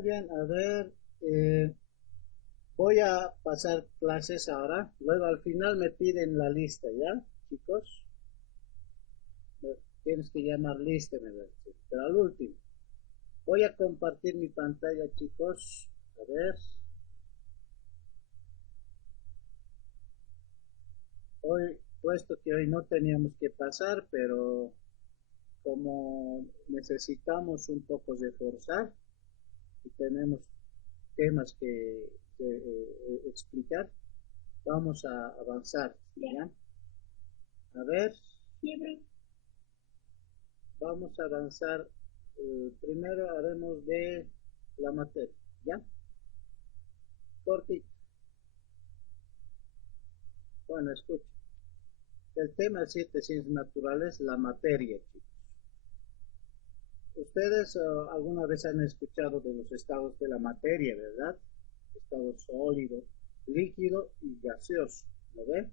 Muy bien, a ver, voy a pasar clases ahora, luego al final me piden la lista, ¿ya, chicos? Tienes que llamar lista, me va a decir, pero al último. Voy a compartir mi pantalla, chicos, a ver. Hoy, puesto que hoy no teníamos que pasar, pero como necesitamos un poco reforzar y tenemos temas que explicar, vamos a avanzar, ¿ya? A ver, vamos a avanzar. Primero haremos de la materia, ¿ya? Corti. Bueno, escucha. El tema 7 ciencias naturales, la materia, chicos. Ustedes alguna vez han escuchado de los estados de la materia, ¿verdad? Estado sólido, líquido y gaseoso, ¿no ve?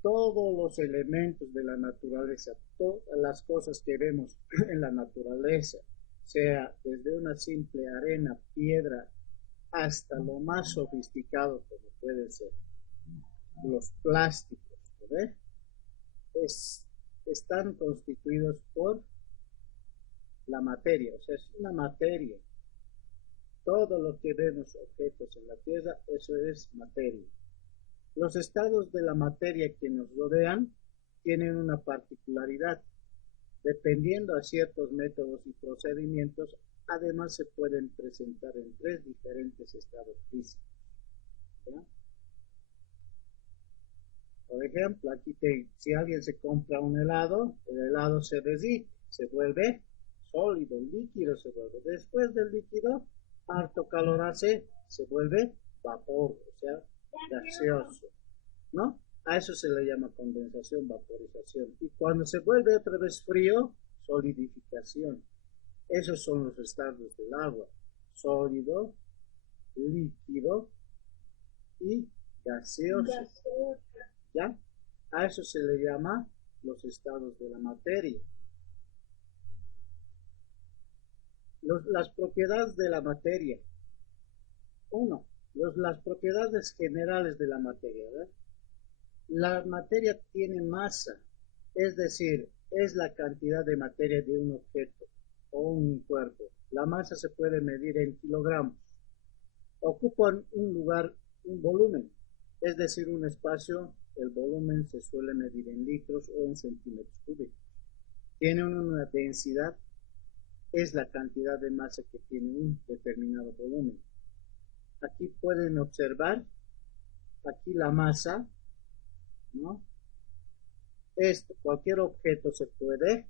Todos los elementos de la naturaleza, todas las cosas que vemos en la naturaleza, sea desde una simple arena, piedra, hasta lo más sofisticado como pueden ser los plásticos, ¿no? Están constituidos por la materia, o sea, es una materia. Todo lo que vemos objetos en la Tierra, eso es materia. Los estados de la materia que nos rodean tienen una particularidad. Dependiendo a ciertos métodos y procedimientos, además se pueden presentar en tres diferentes estados físicos. ¿Ya? Por ejemplo, si alguien se compra un helado, el helado se derrite, se vuelve sólido, líquido se vuelve. Después del líquido, harto calor hace, se vuelve vapor, o sea, gaseoso, ¿no? A eso se le llama condensación, vaporización. Y cuando se vuelve otra vez frío, solidificación. Esos son los estados del agua: sólido, líquido y gaseoso. ¿Ya? A eso se le llama los estados de la materia. Las propiedades de la materia. Uno, las propiedades generales de la materia, ¿verdad? La materia tiene masa, es decir, es la cantidad de materia de un objeto o un cuerpo. La masa se puede medir en kilogramos. Ocupan un lugar, un volumen, es decir, un espacio. El volumen se suele medir en litros o en centímetros cúbicos. Tienen una densidad, es la cantidad de masa que tiene un determinado volumen. Aquí pueden observar, aquí la masa, ¿no? Cualquier objeto se puede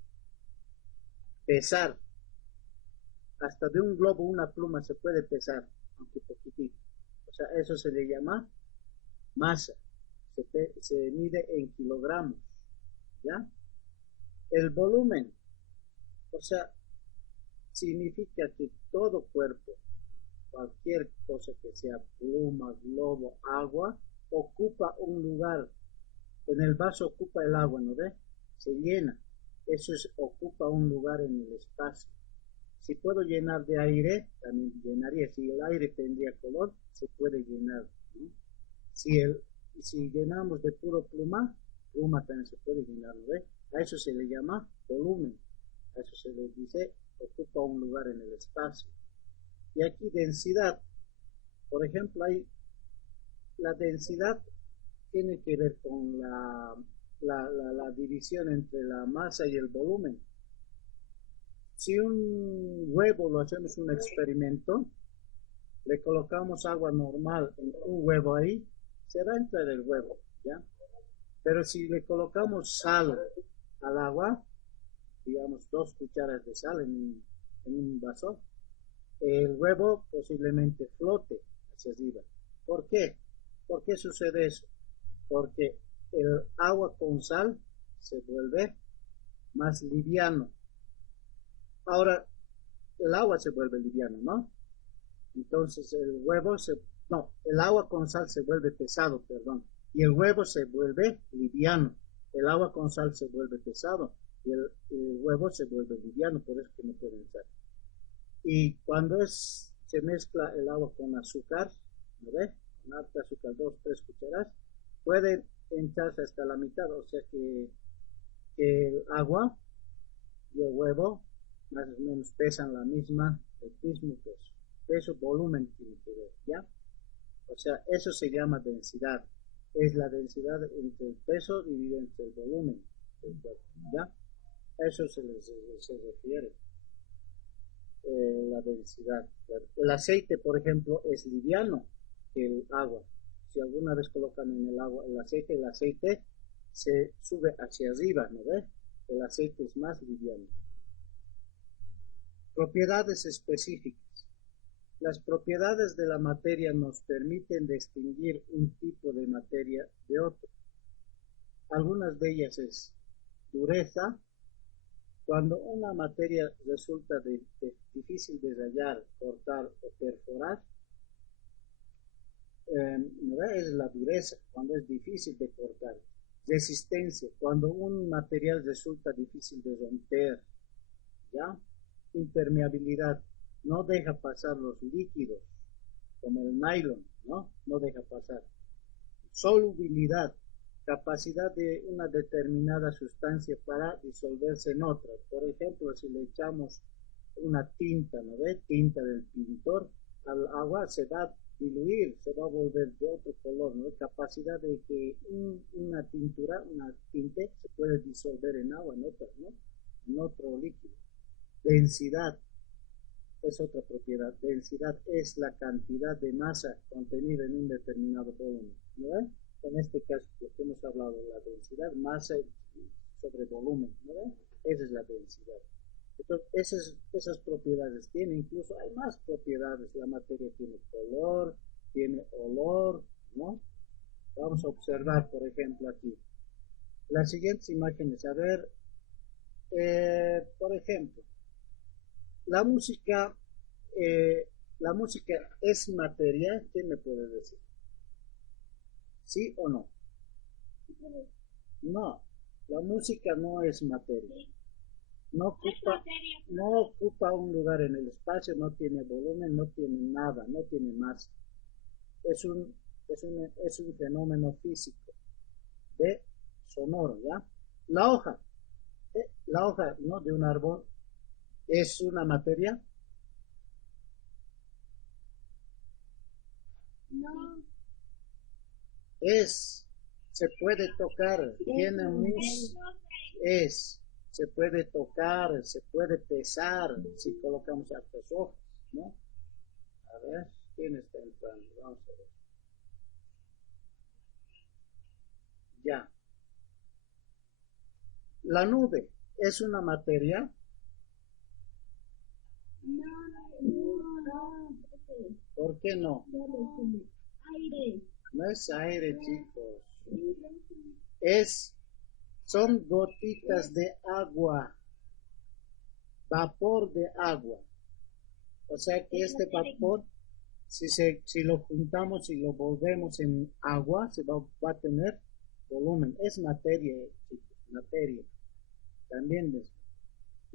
pesar. Hasta de un globo, una pluma se puede pesar, aunque poquitito. O sea, eso se le llama masa. Se mide en kilogramos, ¿ya? El volumen, o sea, significa que todo cuerpo, cualquier cosa que sea pluma, globo, agua, ocupa un lugar. En el vaso ocupa el agua, ¿no ve? Se llena. Ocupa un lugar en el espacio. Si puedo llenar de aire, también llenaría. Si el aire tendría color, se puede llenar, ¿no? Si llenamos de puro pluma también se puede llenar, ¿no ve? A eso se le llama volumen. A eso se le dice ocupa un lugar en el espacio. Y aquí densidad. Por ejemplo, la densidad tiene que ver con la división entre la masa y el volumen. Si un huevo lo hacemos un experimento, le colocamos agua normal en un huevo ahí, se va a entrar el huevo, ¿ya? Pero si le colocamos sal al agua, digamos 2 cucharas de sal en un vaso, el huevo posiblemente flote hacia arriba. ¿Por qué? ¿Por qué sucede eso? Porque el agua con sal se vuelve más liviano. Ahora, el agua se vuelve liviano, ¿no? Entonces el agua con sal se vuelve pesado, perdón, y el huevo se vuelve liviano. El agua con sal se vuelve pesado y el huevo se vuelve liviano, por eso que no pueden ser. Y cuando se mezcla el agua con azúcar, ¿no ve? Con harta azúcar, 2, 3 cucharadas, puede hincharse hasta la mitad, o sea que el agua y el huevo más o menos pesan el mismo peso. Peso, volumen tiene que ver, ¿ya? O sea, eso se llama densidad. Es la densidad entre el peso dividido entre el volumen del cuerpo, ¿ya? A eso se refiere la densidad. El aceite, por ejemplo, es liviano que el agua. Si alguna vez colocan en el agua el aceite se sube hacia arriba, ¿no ves? El aceite es más liviano. Propiedades específicas. Las propiedades de la materia nos permiten distinguir un tipo de materia de otro. Algunas de ellas es dureza. Cuando una materia resulta difícil de rayar, cortar o perforar, ¿no es la dureza? Cuando es difícil de cortar. Resistencia, cuando un material resulta difícil de romper, ¿ya? Impermeabilidad, no deja pasar los líquidos, como el nylon, ¿no? No deja pasar. Solubilidad, capacidad de una determinada sustancia para disolverse en otra. Por ejemplo, si le echamos una tinta, ¿no ve? Tinta del pintor, al agua se va a diluir, se va a volver de otro color, ¿no? Capacidad de que una tintura, una tinte, se puede disolver en agua, en otra, ¿no? En otro líquido. Densidad es otra propiedad. Densidad es la cantidad de masa contenida en un determinado volumen, ¿no ve? En este caso, lo que hemos hablado de la densidad, masa sobre volumen, ¿no ve? Esa es la densidad. Entonces, esas propiedades tiene, incluso hay más propiedades. La materia tiene color, tiene olor, ¿no? Vamos a observar, por ejemplo, aquí. Las siguientes imágenes, a ver, por ejemplo, la música, la música es materia, ¿quién me puede decir? ¿Sí o no? No, la música no es materia. No ocupa un lugar en el espacio, no tiene volumen, no tiene nada, no tiene masa. Es un fenómeno físico de sonoro, ¿ya? La hoja, ¿no? De un árbol es una materia. No, Es, se puede tocar, tiene es, se puede tocar, se puede pesar si colocamos hartas hojas, ¿no? A ver, ¿quién está entrando? Vamos a ver. Ya. La nube es una materia. no, ¿Por qué no? aire. No es aire, chicos. Es, son gotitas de agua, vapor de agua. O sea que este vapor, si lo juntamos y lo volvemos en agua, va a tener volumen. Es materia, chicos, materia. También es.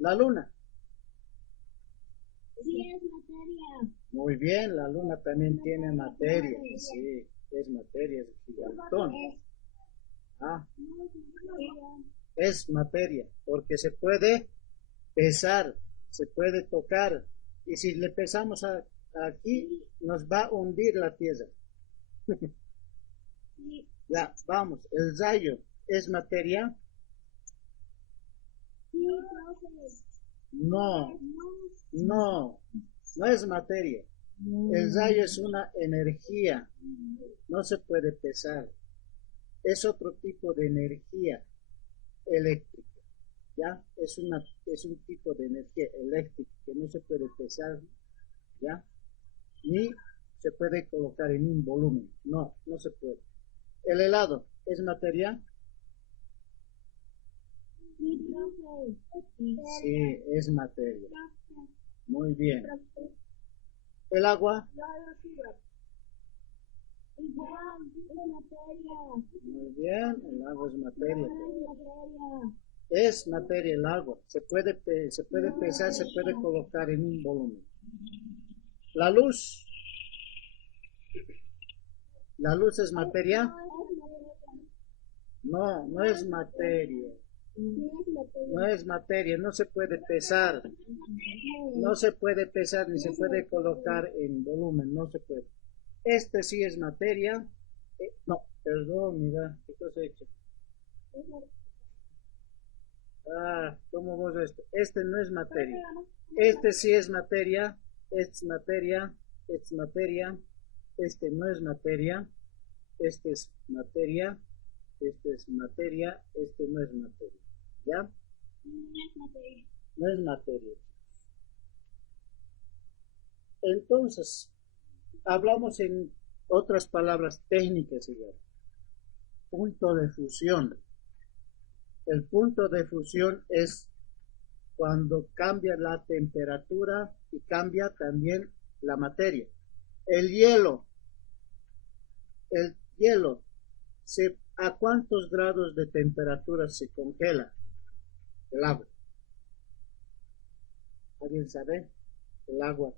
La luna. Sí, es materia. Muy bien, la luna también tiene materia. Sí, es materia, es gigantón. Ah, es materia, porque se puede pesar, se puede tocar. Y si le pesamos aquí, nos va a hundir la tierra. Ya, vamos, el rayo es materia. Sí, No, no, no es materia. El rayo es una energía, no se puede pesar. Es otro tipo de energía eléctrica, ¿ya? Es un tipo de energía eléctrica que no se puede pesar, ¿ya? Ni se puede colocar en un volumen. No, no se puede. El helado es materia. Sí, es materia. Muy bien. El agua. Muy bien, el agua es materia. Es materia el agua. Se puede pesar, se puede colocar en un volumen. La luz. ¿La luz es materia? No, no es materia. No es materia, no se puede pesar. No se puede pesar ni se puede colocar en volumen, no se puede. Este sí es materia. No, perdón, mira, ¿qué cosa he hecho? Ah, ¿cómo vos esto? Este no es materia. Este sí es materia. Este es materia. Este es materia. Este no es materia. Este es materia. Este es materia. Este no es materia. ¿Ya? No es materia. Entonces, hablamos en otras palabras técnicas igual. Punto de fusión. El punto de fusión es cuando cambia la temperatura y cambia también la materia. El hielo, el hielo, ¿a cuántos grados de temperatura se congela el agua? ¿Alguien sabe? El agua.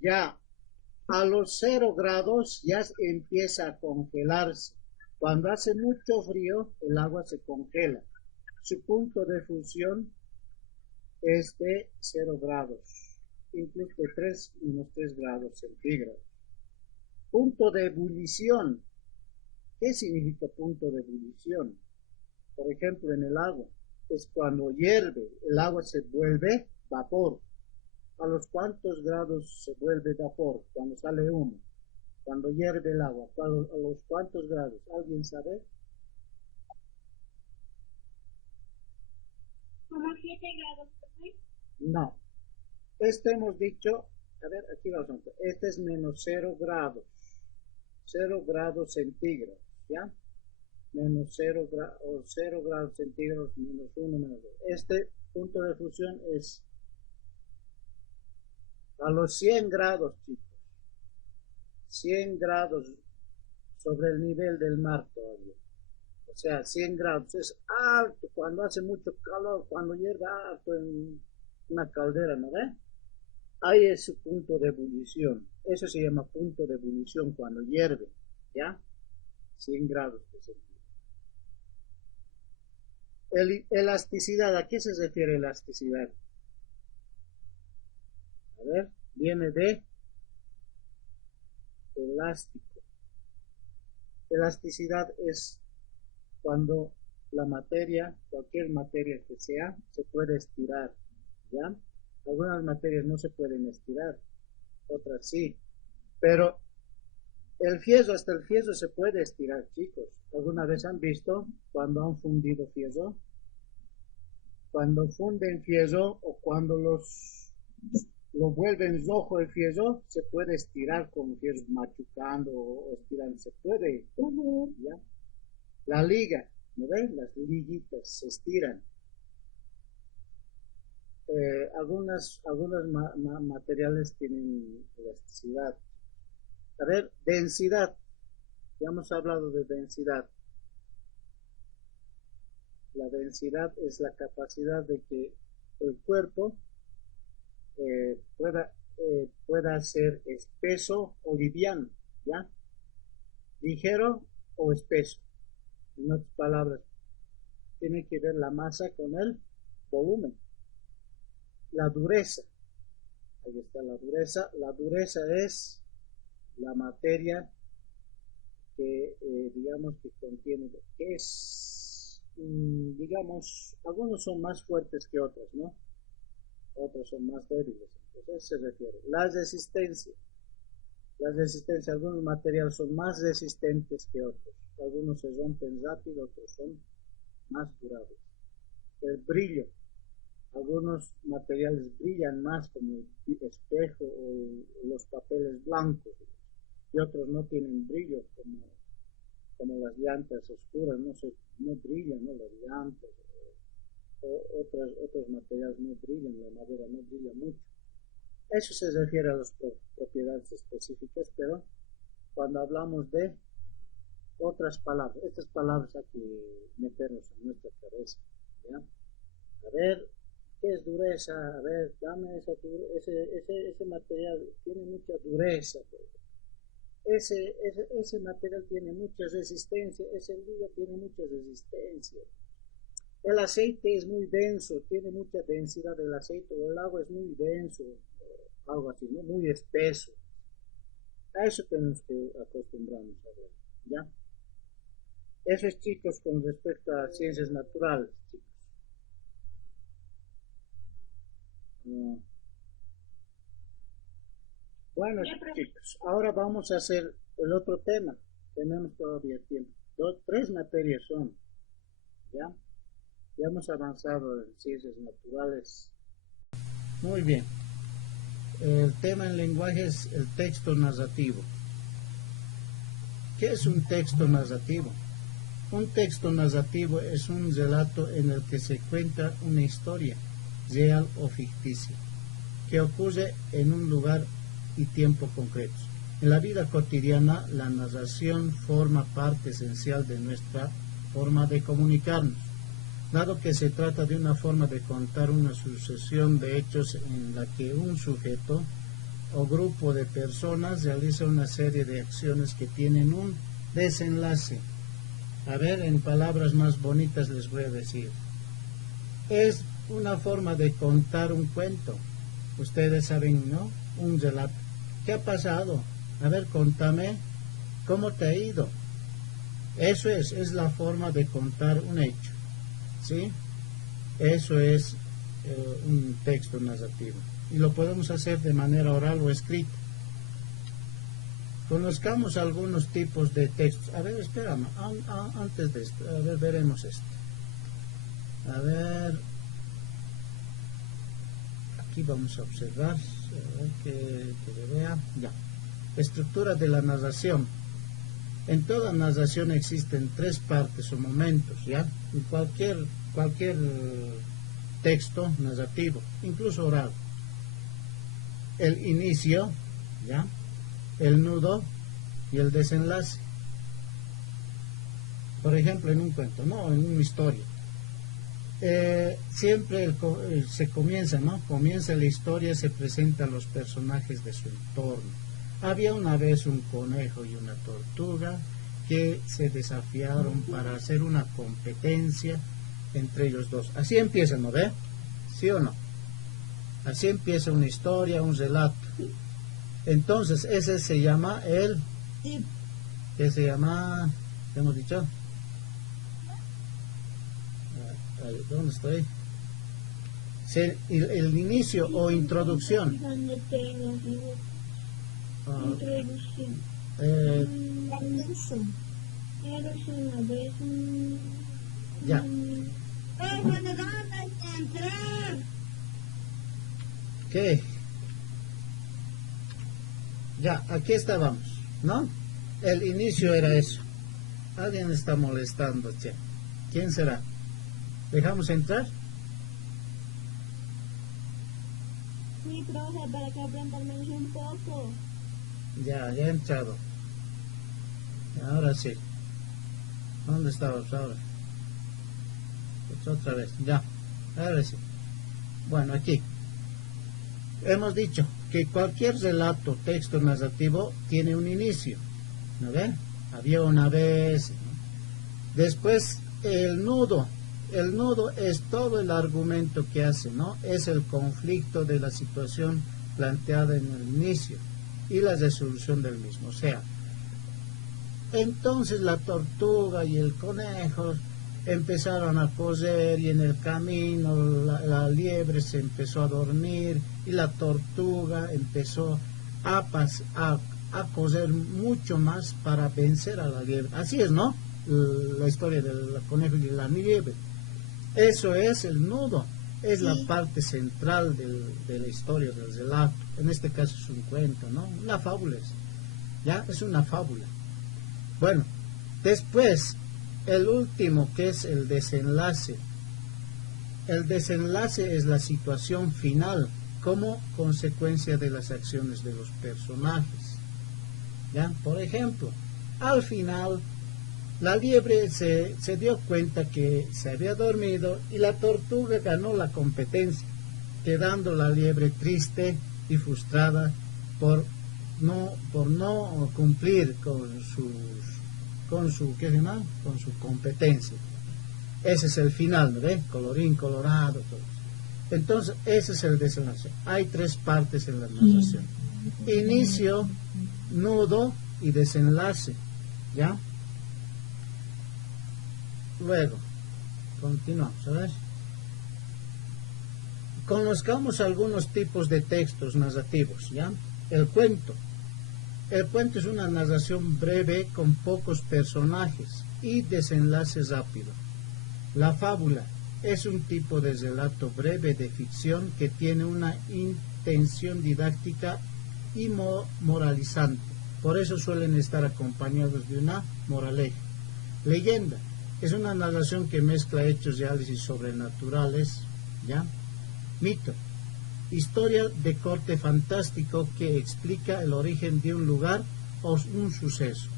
Ya, a los 0 grados ya empieza a congelarse. Cuando hace mucho frío, el agua se congela. Su punto de fusión es de 0 grados, incluso de 3 menos 3 grados centígrados. Punto de ebullición. ¿Qué significa punto de ebullición? Por ejemplo, en el agua, es cuando hierve, el agua se vuelve vapor. ¿A los cuántos grados se vuelve vapor? Cuando sale humo. Cuando hierve el agua, ¿a los cuántos grados? ¿Alguien sabe? Como 7 grados, ¿sí? No. Este hemos dicho, a ver, aquí vamos a ver. Este es menos 0 grados. 0 grados centígrados, ¿ya? Menos 0 grados centígrados, menos 1, menos 2. Este punto de fusión es a los 100 grados, chicos. 100 grados sobre el nivel del mar todavía. O sea, 100 grados es alto cuando hace mucho calor, cuando hierve alto en una caldera, ¿no ve? Ahí es su punto de ebullición. Eso se llama punto de ebullición cuando hierve, ¿ya? 100 grados de centígrado. Elasticidad, ¿a qué se refiere elasticidad? A ver, viene de elástico. Elasticidad es cuando la materia, cualquier materia que sea, se puede estirar, ¿ya? Algunas materias no se pueden estirar, otras sí, pero el fierro, hasta el fierro se puede estirar, chicos. ¿Alguna vez han visto cuando han fundido fierro? Cuando funden fierro o cuando lo vuelven rojo el fierro, se puede estirar con fierro machucando o estirando, se puede, ¿ya? La liga, ¿no ven? Las liguitas se estiran. Algunos materiales tienen elasticidad. A ver, densidad. Ya hemos hablado de densidad. La densidad es la capacidad de que el cuerpo pueda ser espeso o liviano, ¿ya? Ligero o espeso. En otras palabras, tiene que ver la masa con el volumen. La dureza. Ahí está la dureza. La dureza es la materia que digamos que contiene, que es, digamos, algunos son más fuertes que otros, ¿no? Otros son más débiles. Entonces, a eso se refiere. La resistencia. La resistencia, algunos materiales son más resistentes que otros. Algunos se rompen rápido, otros son más durables. El brillo. Algunos materiales brillan más, como el espejo o los papeles blancos, y otros no tienen brillo, como las llantas oscuras, no brillan, ¿no? Las llantas, o otros materiales no brillan, la madera no brilla mucho. Eso se refiere a las propiedades específicas, pero cuando hablamos de otras palabras, estas palabras hay que meternos en nuestra cabeza, ¿ya? A ver, ¿qué es dureza? A ver, dame ese material, tiene mucha dureza. Ese material tiene mucha resistencia, ese líquido tiene mucha resistencia. El aceite es muy denso, tiene mucha densidad del aceite, o el agua es muy denso, algo así, ¿no? Muy espeso. A eso tenemos que acostumbrarnos a ver, ¿ya? Eso es, chicos, con respecto a ciencias naturales, chicos. Uh, bueno, chicos, ahora vamos a hacer el otro tema. Tenemos todavía tiempo. Tres materias son, ¿ya? Ya hemos avanzado en ciencias naturales. Muy bien. El tema en lenguaje es el texto narrativo. ¿Qué es un texto narrativo? Un texto narrativo es un relato en el que se cuenta una historia, real o ficticia, que ocurre en un lugar y tiempo concretos. En la vida cotidiana, la narración forma parte esencial de nuestra forma de comunicarnos, dado que se trata de una forma de contar una sucesión de hechos en la que un sujeto o grupo de personas realiza una serie de acciones que tienen un desenlace. A ver, en palabras más bonitas les voy a decir. Es una forma de contar un cuento. Ustedes saben, ¿no? Un relato. ¿Qué ha pasado? A ver, contame, ¿cómo te ha ido? Eso es la forma de contar un hecho. ¿Sí? Eso es un texto narrativo. Y lo podemos hacer de manera oral o escrita. Conozcamos algunos tipos de textos. A ver, espérame, antes de esto, a ver, veremos esto. A ver, aquí vamos a observar, a ver que le vea. Ya. Estructura de la narración. En toda narración existen tres partes o momentos, ¿ya? En cualquier texto narrativo, incluso oral. El inicio, ¿ya? El nudo y el desenlace. Por ejemplo, en un cuento, no, en una historia. Siempre se comienza, ¿no? Comienza la historia, se presenta a los personajes de su entorno. Había una vez un conejo y una tortuga que se desafiaron para hacer una competencia entre ellos dos. Así empieza, ¿no ve? ¿Sí o no? Así empieza una historia, un relato. Entonces, ese se llama ¿qué se llama? ¿Qué hemos dicho? ¿Dónde estoy? El inicio o introducción. Ya. ¿Qué? Ya, aquí estábamos, ¿no? El inicio era eso. Alguien está molestando, che. ¿Quién será? ¿Dejamos entrar? Sí, profe, para que aprendan un poco. Ya he entrado. Ahora sí. ¿Dónde estabas ahora? Pues otra vez, ya. Ahora sí. Bueno, aquí. Hemos dicho que cualquier relato, texto narrativo, tiene un inicio. ¿No ven? Había una vez. Después, el nudo. El nudo es todo el argumento que hace, ¿no? Es el conflicto de la situación planteada en el inicio y la resolución del mismo. O sea, entonces la tortuga y el conejo empezaron a correr y en el camino la liebre se empezó a dormir y la tortuga empezó a correr mucho más para vencer a la liebre. Así es, ¿no? La historia del conejo y la liebre. Eso es el nudo, es la parte central de la historia del relato. En este caso es un cuento, ¿no? Una fábula es, ¿ya? Es una fábula. Bueno, después, el último, que es el desenlace. El desenlace es la situación final como consecuencia de las acciones de los personajes. ¿Ya? Por ejemplo, al final La liebre se dio cuenta que se había dormido y la tortuga ganó la competencia, quedando la liebre triste y frustrada por no cumplir con su competencia. Ese es el final, ¿no ve? Colorín colorado, todo. Entonces, ese es el desenlace. Hay 3 partes en la narración: inicio, nudo y desenlace, ¿ya? Luego, continuamos, ¿sabes? Conozcamos algunos tipos de textos narrativos, ¿ya? El cuento. El cuento es una narración breve con pocos personajes y desenlace rápido. La fábula es un tipo de relato breve de ficción que tiene una intención didáctica y moralizante. Por eso suelen estar acompañados de una moraleja. Leyenda es una narración que mezcla hechos reales y sobrenaturales, ¿ya? Mito, historia de corte fantástico que explica el origen de un lugar o un suceso.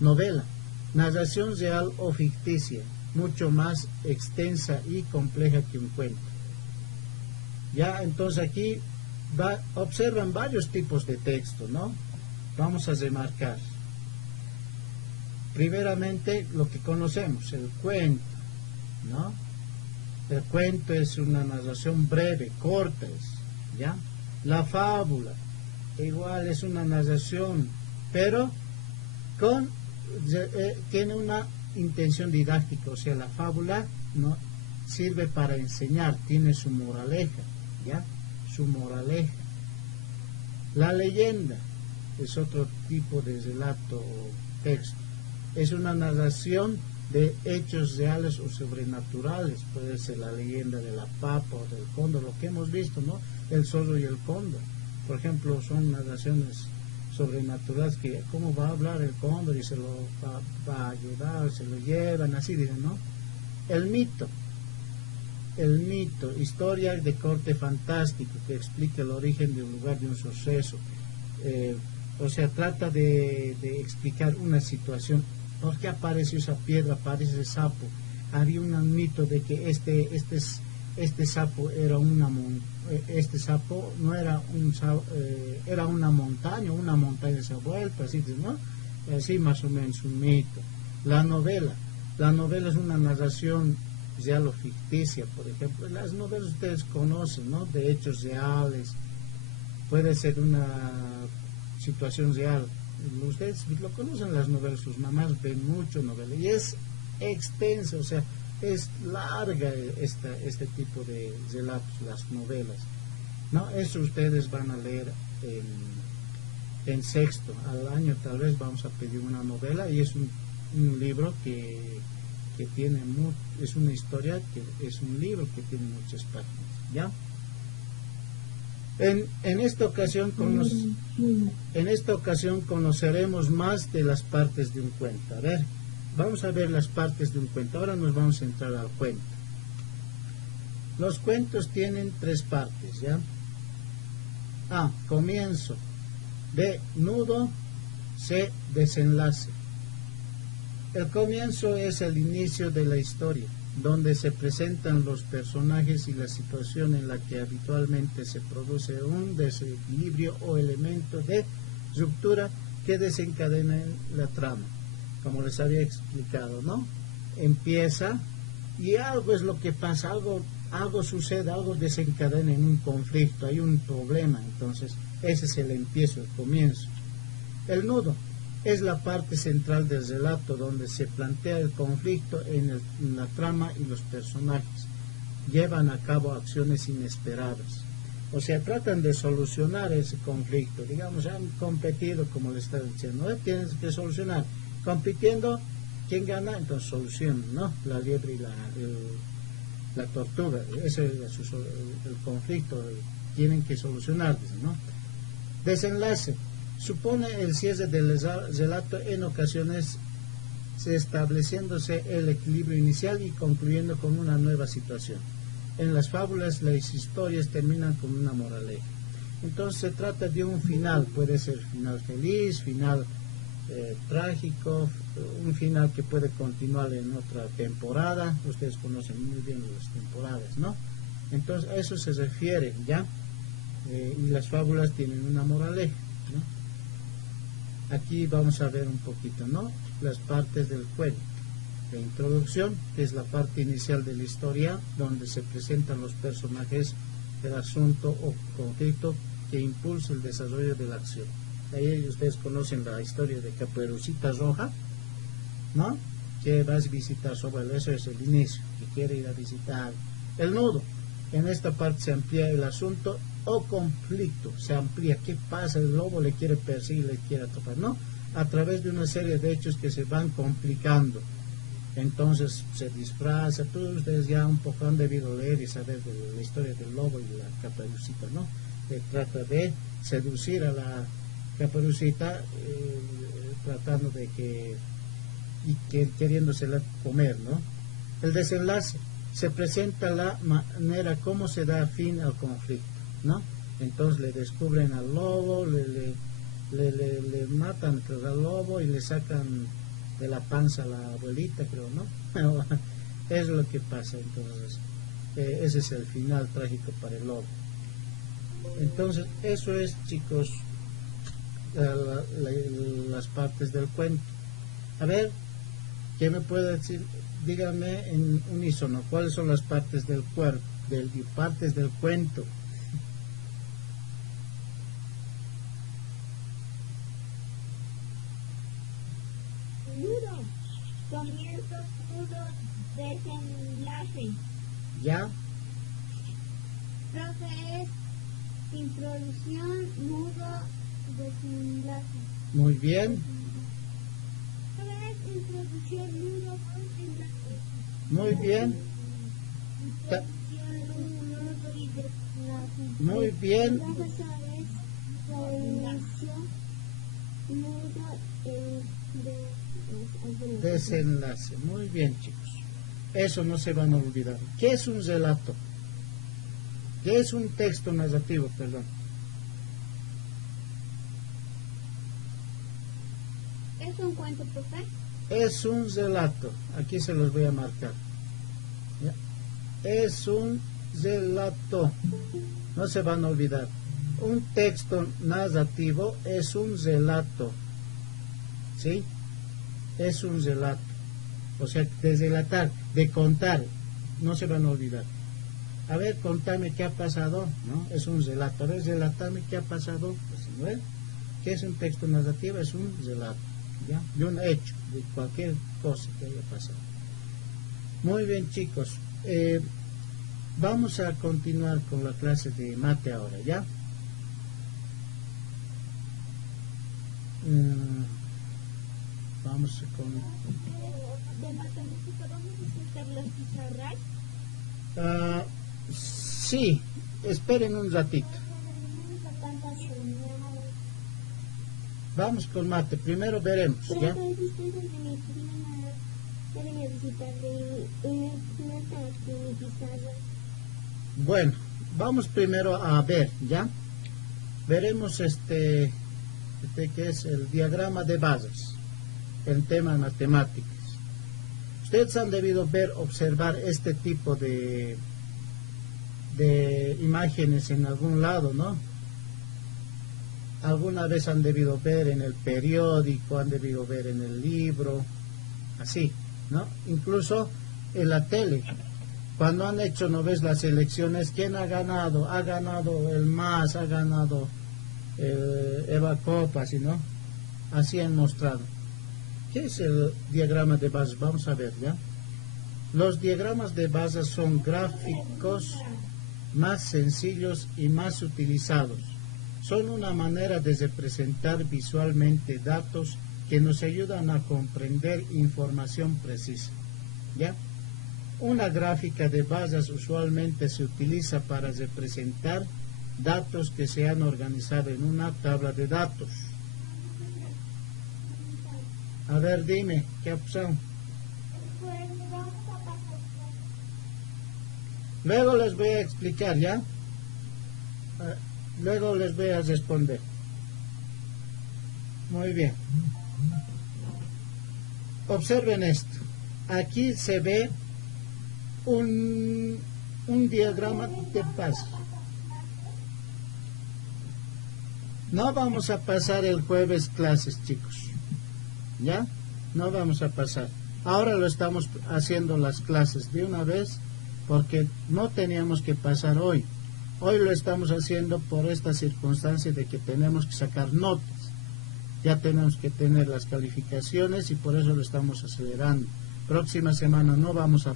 Novela, narración real o ficticia, mucho más extensa y compleja que un cuento. Ya, entonces aquí observan varios tipos de texto, ¿no? Vamos a remarcar. Primeramente, lo que conocemos, el cuento, ¿no? El cuento es una narración breve, corta, ¿ya? La fábula, igual es una narración, pero tiene una intención didáctica, o sea, la fábula no sirve para enseñar, tiene su moraleja, ¿ya? Su moraleja. La leyenda es otro tipo de relato o texto. Es una narración de hechos reales o sobrenaturales. Puede ser la leyenda de la papa o del cóndor, lo que hemos visto, ¿no? El zorro y el cóndor. Por ejemplo, son narraciones sobrenaturales que, ¿cómo va a hablar el cóndor? Y se lo va a ayudar, se lo llevan, así dicen, ¿no? El mito, historia de corte fantástico que explica el origen de un lugar, de un suceso. O sea, trata de explicar una situación. ¿Por qué apareció esa piedra? Aparece ese sapo. Había un mito de que este sapo era este sapo no era un sapo, era una montaña se ha vuelto, así, ¿no? Así más o menos un mito. La novela es una narración real o ficticia, por ejemplo. Las novelas ustedes conocen, ¿no? De hechos reales. Puede ser una situación real. Ustedes lo conocen, las novelas, sus mamás ven mucho novela y es extensa, o sea, es larga este tipo de relatos, las novelas, ¿no? Eso ustedes van a leer en sexto. Al año tal vez vamos a pedir una novela y es un libro que tiene es una historia, que es un libro que tiene muchas páginas, ¿ya? En esta ocasión conoceremos más de las partes de un cuento. A ver, vamos a ver las partes de un cuento. Ahora nos vamos a entrar al cuento. Los cuentos tienen 3 partes, ¿ya? A, comienzo. B, nudo. C, desenlace. El comienzo es el inicio de la historia, donde se presentan los personajes y la situación en la que habitualmente se produce un desequilibrio o elemento de ruptura que desencadena la trama, como les había explicado, ¿no? Empieza y algo es lo que pasa, algo sucede, algo desencadena en un conflicto, hay un problema, entonces ese es el empiezo, el comienzo. El nudo es la parte central del relato, donde se plantea el conflicto en la trama y los personajes llevan a cabo acciones inesperadas. O sea, tratan de solucionar ese conflicto. Digamos, han competido, como le estaba diciendo, tienes que solucionar. Compitiendo, ¿quién gana? Entonces solucionan, ¿no? La liebre y la tortuga. Ese es el conflicto, tienen que solucionar, ¿no? Desenlace supone el cierre del relato, en ocasiones estableciéndose el equilibrio inicial y concluyendo con una nueva situación. En las fábulas, las historias terminan con una moraleja. Entonces se trata de un final, puede ser final feliz, final trágico, un final que puede continuar en otra temporada. Ustedes conocen muy bien las temporadas, ¿no? Entonces a eso se refiere, ¿ya? Y las fábulas tienen una moraleja, ¿no? Aquí vamos a ver un poquito, ¿no? Las partes del cuento. La introducción, que es la parte inicial de la historia, donde se presentan los personajes, el asunto o conflicto que impulsa el desarrollo de la acción. Ahí ustedes conocen la historia de Caperucita Roja, ¿no? Que vas a visitar sobre eso, es el inicio, que quiere ir a visitar el nudo. En esta parte se amplía el asunto o conflicto, se amplía. ¿Qué pasa? El lobo le quiere perseguir, le quiere atrapar, ¿no? A través de una serie de hechos que se van complicando. Entonces se disfraza, todos ustedes ya un poco han debido leer y saber de la historia del lobo y la Caperucita, ¿no? Se trata de seducir a la Caperucita, tratando de que queriéndosela comer, ¿no? El desenlace, se presenta la manera como se da fin al conflicto, ¿no? Entonces le descubren al lobo, le matan al lobo y le sacan de la panza a la abuelita, creo, ¿no? Es lo que pasa. Entonces ese es el final trágico para el lobo. Entonces eso es, chicos, las partes del cuento. A ver, ¿qué me puede decir? Dígame en unísono, ¿cuáles son las partes del cuerpo, partes del cuento? Nudo, comienzo, nudo, desenlace. ¿Ya? Profe es introducción, nudo, desenlace. Muy bien, Profe es introducción, nudo, desenlace. muy bien, Introducción, nudo y desenlace. muy bien, Profesor es inicio, nudo, desenlace. Muy bien, chicos. Eso no se van a olvidar. ¿Qué es un relato? ¿Qué es un texto narrativo, perdón? ¿Es un cuento, profe? Es un relato. Aquí se los voy a marcar. ¿Ya? Es un relato. No se van a olvidar. Un texto narrativo es un relato. ¿Sí? Es un relato. O sea, de relatar, de contar. No se van a olvidar. A ver, contame qué ha pasado, ¿no? Es un relato. A ver, relatame qué ha pasado. Pues, ¿no? ¿Qué es un texto narrativo? Es un relato, ¿ya? De un hecho, de cualquier cosa que haya pasado. Muy bien, chicos. Vamos a continuar con la clase de mate ahora, ¿ya? Vamos con... De matemática, ¿vamos a explicar las pizarras? Sí, esperen un ratito. Vamos con mate, primero veremos, ¿ya? Bueno, vamos primero a ver, ¿ya? Veremos que es el diagrama de bases, el tema de matemáticas. Ustedes han debido ver, observar este tipo de imágenes en algún lado, ¿no? Alguna vez han debido ver en el periódico, han debido ver en el libro, así, ¿no? Incluso en la tele, cuando han hecho, ¿no ves?, las elecciones, ¿quién ha ganado? Ha ganado el MAS, ha ganado el Eva Copas, ¿no? Así han mostrado. ¿Qué es el diagrama de bases? Vamos a ver, ¿ya? Los diagramas de bases son gráficos más sencillos y más utilizados. Son una manera de representar visualmente datos que nos ayudan a comprender información precisa, ¿ya? Una gráfica de bases usualmente se utiliza para representar datos que se han organizado en una tabla de datos. A ver, dime, ¿qué ha pasado? Luego les voy a explicar, ¿ya? Luego les voy a responder. Muy bien. observen esto. Aquí se ve un diagrama de pasos. No vamos a pasar el jueves clases, chicos. ¿Ya? No vamos a pasar. Ahora lo estamos haciendo las clases de una vez porque no teníamos que pasar hoy. Hoy lo estamos haciendo por esta circunstancia de que tenemos que sacar notas. Ya tenemos que tener las calificaciones y por eso lo estamos acelerando. Próxima semana no vamos a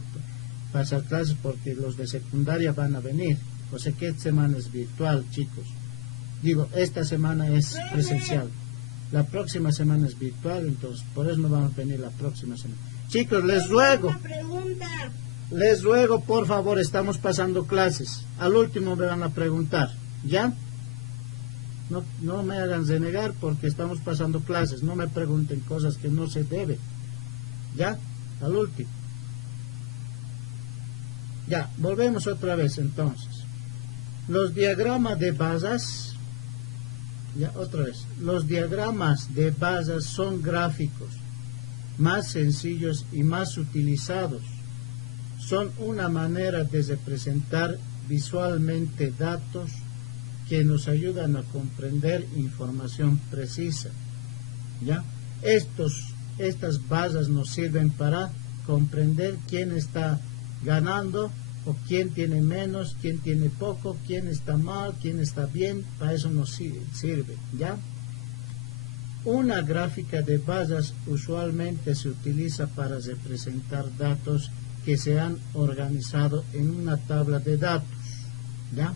pasar clases porque los de secundaria van a venir. O sea que esta semana es virtual, chicos. Digo, esta semana es presencial. La próxima semana es virtual, entonces por eso no vamos a venir la próxima semana. Chicos, les ruego, por favor, estamos pasando clases. Al último me van a preguntar, ¿ya? No me hagan renegar porque estamos pasando clases. No me pregunten cosas que no se deben. ¿Ya? Al último. Ya, volvemos otra vez entonces. Los diagramas de basas. Ya, otra vez. Los diagramas de basas son gráficos más sencillos y más utilizados. Son una manera de representar visualmente datos que nos ayudan a comprender información precisa. ¿Ya? Estas basas nos sirven para comprender quién está ganando o quién tiene menos, quién tiene poco, quién está mal, quién está bien. Para eso nos sirve, ¿ya? Una gráfica de basas usualmente se utiliza para representar datos que se han organizado en una tabla de datos, ¿ya?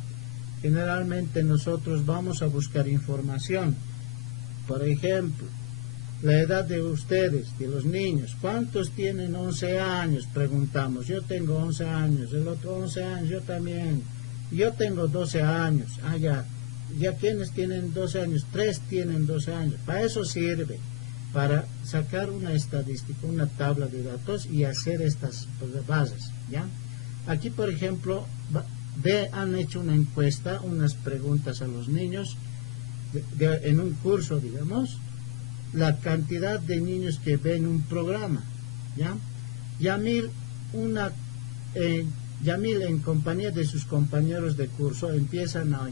Generalmente nosotros vamos a buscar información. Por ejemplo, la edad de ustedes, de los niños. ¿Cuántos tienen 11 años? Preguntamos. Yo tengo 11 años, el otro 11 años, yo también. Yo tengo 12 años. Ah, ya. ¿Ya quiénes tienen 12 años? 3 tienen 12 años. Para eso sirve, para sacar una estadística, una tabla de datos y hacer estas bases, ¿ya? Aquí, por ejemplo, han hecho una encuesta, unas preguntas a los niños en un curso, digamos, la cantidad de niños que ven un programa, ¿ya? Yamil en compañía de sus compañeros de curso empiezan a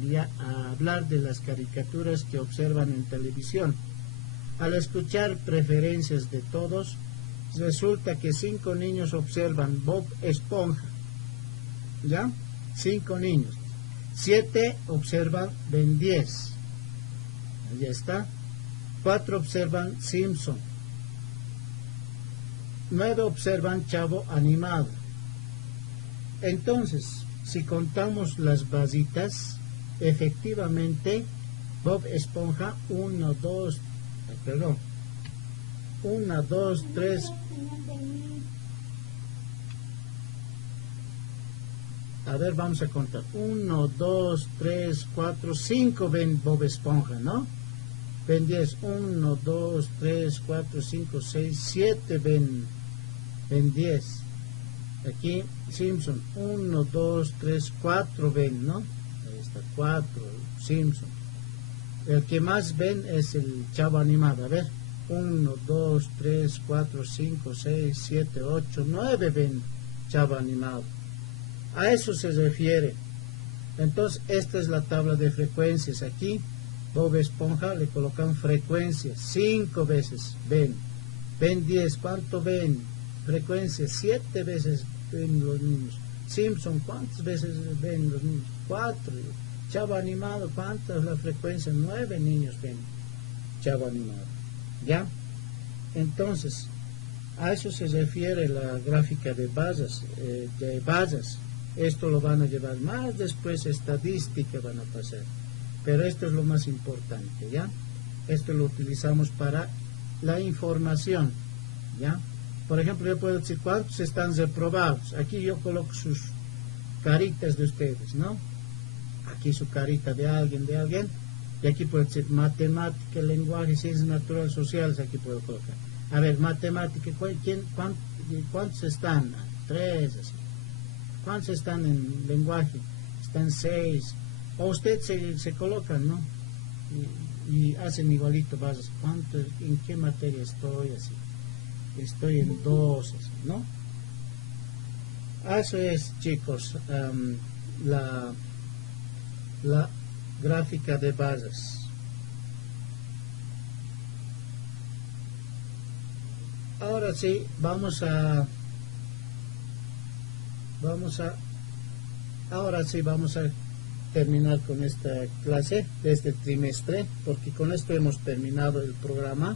hablar de las caricaturas que observan en televisión. Al escuchar preferencias de todos, resulta que 5 niños observan Bob Esponja, ¿ya? 5 niños. 7 observan Ben 10. Ahí está. 4 observan Simpson. 9 observan Chavo Animado. Entonces, si contamos las basitas, efectivamente, Bob Esponja, 1, 2, 3. A ver, vamos a contar. 1, 2, 3, 4, 5 ven Bob Esponja, ¿no? Ven 10. 1, 2, 3, 4, 5, 6, 7 ven 10. Aquí Simpson. 1, 2, 3, 4 ven, ¿no? Ahí está, 4, Simpson. El que más ven es el Chavo Animado. A ver. 1, 2, 3, 4, 5, 6, 7, 8, 9 ven Chavo Animado. A eso se refiere. Entonces, esta es la tabla de frecuencias. Aquí, Bob Esponja le colocan frecuencias. 5 veces ven. Ven 10. ¿Cuánto ven? Frecuencias. 7 veces ven los niños. Simpson, ¿cuántas veces ven los niños? 4. Chavo Animado, ¿cuántas es la frecuencia? 9 niños ven Chavo Animado. ¿Ya? Entonces, a eso se refiere la gráfica de basas. Esto lo van a llevar más después, estadística van a pasar. Pero esto es lo más importante, ¿ya? Esto lo utilizamos para la información, ¿ya? Por ejemplo, yo puedo decir cuántos están reprobados. Aquí yo coloco sus caritas de ustedes, ¿no? Aquí su carita de alguien. Y aquí puedo decir matemática, lenguaje, ciencias naturales, sociales, aquí puedo colocar. A ver, matemática, ¿cuántos están? 3, así. ¿Cuántos están en lenguaje? Están 6. O usted se colocan, ¿no? Y hacen igualito, ¿cuánto, en qué materia estoy? Así. estoy en 2, ¿no? Eso es, chicos, la gráfica de bases. Ahora sí, ahora sí vamos a terminar con esta clase de este trimestre, porque con esto hemos terminado el programa.